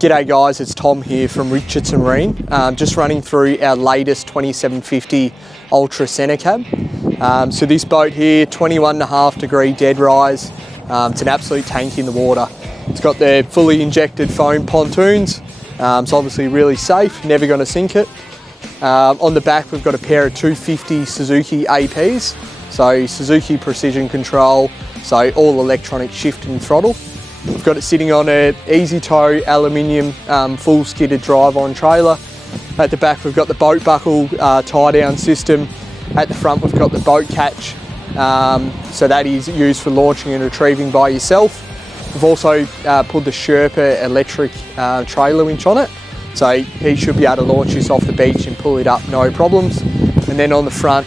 G'day guys, it's Tom here from Richardson Marine. Just running through our latest 2750 Ultra Centrecab. So this boat here, 21.5 degree dead rise. It's an absolute tank in the water. It's got the fully injected foam pontoons. It's obviously really safe, never going to sink it. On the back we've got a pair of 250 Suzuki APs. So Suzuki precision control, so all electronic shift and throttle. We've got it sitting on an easy tow aluminium full skidded drive-on trailer. At the back we've got the boat buckle tie-down system. At the front we've got the boat catch, so that is used for launching and retrieving by yourself. We've also put the Sherpa electric trailer winch on it, so he should be able to launch this off the beach and pull it up no problems. And then on the front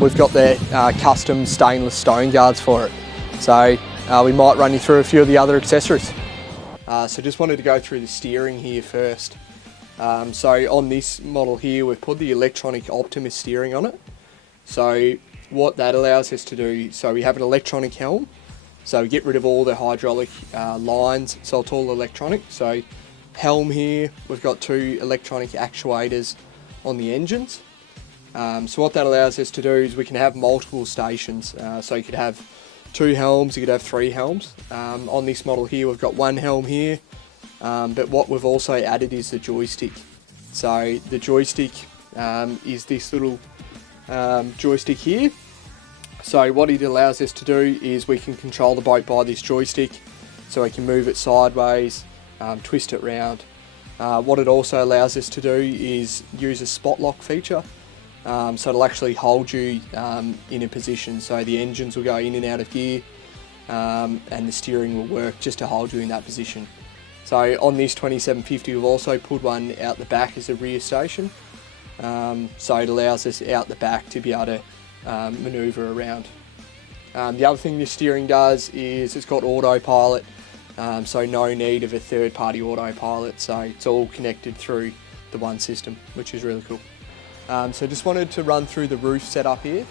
we've got the custom stainless stone guards for it. So we might run you through a few of the other accessories. So just wanted to go through the steering here first. So on this model here, we've put the electronic Optimus steering on it. So what that allows us to do, so we have an electronic helm. So we get rid of all the hydraulic lines, so it's all electronic. So helm here, we've got 2 electronic actuators on the engines. So what that allows us to do is we can have multiple stations. So you could have 2 helms, you could have 3 helms. On this model here we've got 1 helm here, but what we've also added is the joystick. So the joystick is this little joystick here. So what it allows us to do is we can control the boat by this joystick, so we can move it sideways, twist it round. What it also allows us to do is use a spot lock feature. So it'll actually hold you in a position, so the engines will go in and out of gear, and the steering will work just to hold you in that position. So on this 2750 we've also put one out the back as a rear station, so it allows us out the back to be able to manoeuvre around. The other thing this steering does is it's got autopilot, so no need of a third-party autopilot, so it's all connected through the one system, which is really cool. So just wanted to run through the roof setup here.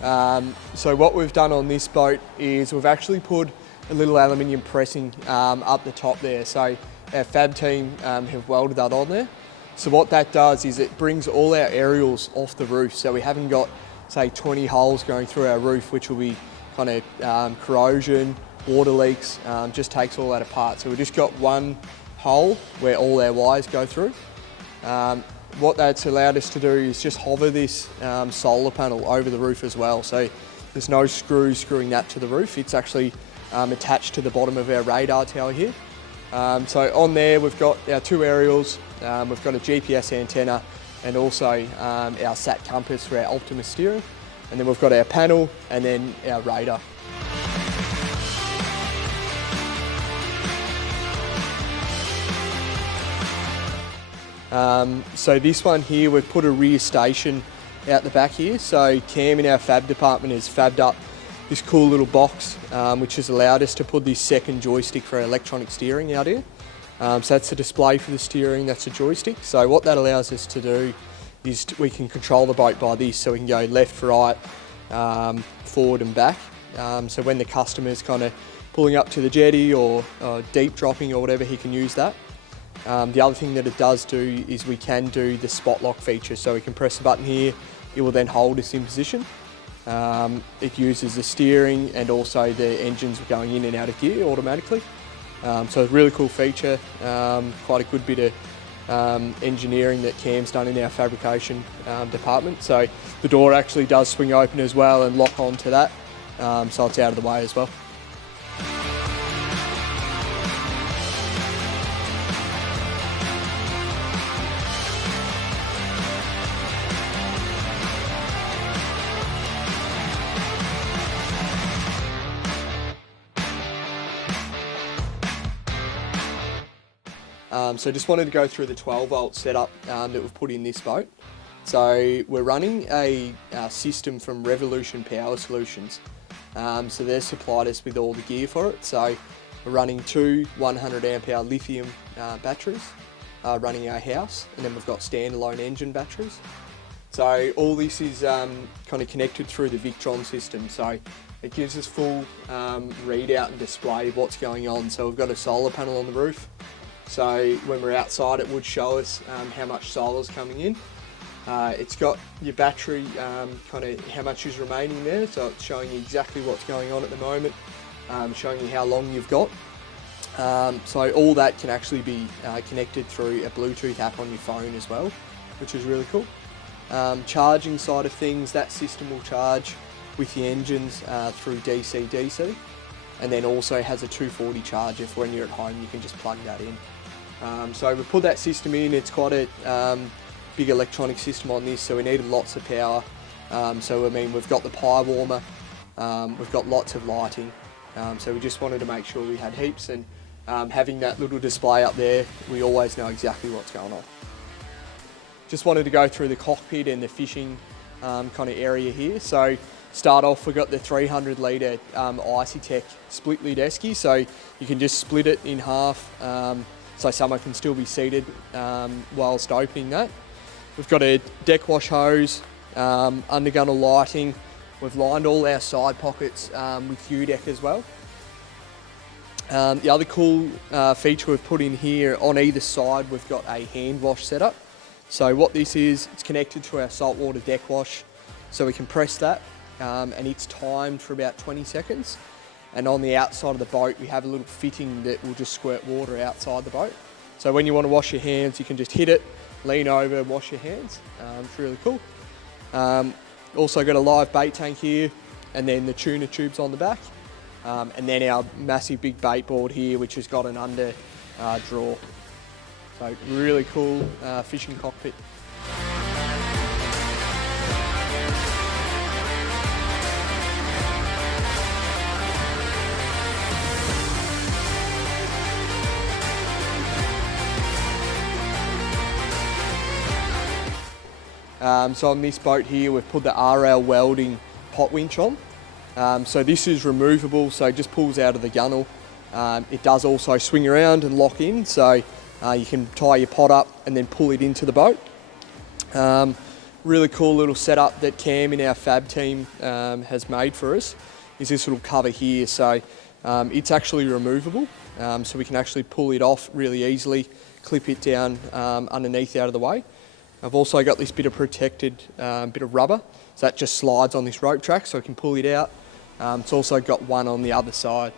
So what we've done on this boat is we've actually put a little aluminium pressing up the top there. So our fab team have welded that on there. So what that does is it brings all our aerials off the roof. So we haven't got, say, 20 holes going through our roof, which will be kind of corrosion, water leaks, just takes all that apart. So we've just got one hole where all our wires go through. What that's allowed us to do is just hover this solar panel over the roof as well. So there's no screws screwing that to the roof. It's actually attached to the bottom of our radar tower here. So on there we've got our 2 aerials, we've got a GPS antenna, and also our sat compass for our Optimus steering. And then we've got our panel and then our radar. So this one here, we've put a rear station out the back here. So Cam in our fab department has fabbed up this cool little box, which has allowed us to put this second joystick for our electronic steering out here. So that's the display for the steering, that's a joystick. So what that allows us to do is we can control the boat by this, so we can go left, right, forward and back. So when the customer's kind of pulling up to the jetty or deep dropping or whatever, he can use that. The other thing that it does do is we can do the spot lock feature, so we can press the button here, it will then hold us in position. It uses the steering and also the engines going in and out of gear automatically. So it's a really cool feature, quite a good bit of engineering that Cam's done in our fabrication department. So the door actually does swing open as well and lock onto that, so it's out of the way as well. So just wanted to go through the 12 volt setup that we've put in this boat. So we're running a system from Revolution Power Solutions. So they've supplied us with all the gear for it. So we're running two 100 amp hour lithium batteries running our house, and then we've got standalone engine batteries. So all this is kind of connected through the Victron system. So it gives us full readout and display of what's going on. So we've got a solar panel on the roof. So when we're outside, it would show us how much solar's coming in. It's got your battery, kind of how much is remaining there. So it's showing you exactly what's going on at the moment, showing you how long you've got. So all that can actually be connected through a Bluetooth app on your phone as well, which is really cool. Charging side of things, that system will charge with the engines through DC-DC, and then also has a 240 charger for when you're at home, you can just plug that in. So we put that system in, it's quite a big electronic system on this, so we needed lots of power. So I mean, we've got the pie warmer, we've got lots of lighting, so we just wanted to make sure we had heaps, and having that little display up there, we always know exactly what's going on. Just wanted to go through the cockpit and the fishing kind of area here. So start off, we've got the 300 litre IcyTech split lid esky, so you can just split it in half, so someone can still be seated whilst opening that. We've got a deck wash hose, undergunnel lighting. We've lined all our side pockets with U-deck as well. The other cool feature we've put in here, on either side we've got a hand wash setup. So what this is, it's connected to our saltwater deck wash, so we can press that and it's timed for about 20 seconds. And on the outside of the boat we have a little fitting that will just squirt water outside the boat. So when you want to wash your hands, you can just hit it, lean over, wash your hands. It's really cool. Also got a live bait tank here, and then the tuna tubes on the back. And then our massive big bait board here, which has got an under drawer. So really cool fishing cockpit. So on this boat here, we've put the RL welding hot winch on. So this is removable, so it just pulls out of the gunnel. It does also swing around and lock in, so you can tie your pot up and then pull it into the boat. Really cool little setup that Cam in our fab team has made for us is this little cover here. So it's actually removable, so we can actually pull it off really easily, clip it down underneath out of the way. I've also got this bit of protected bit of rubber, so that just slides on this rope track so I can pull it out. It's also got one on the other side.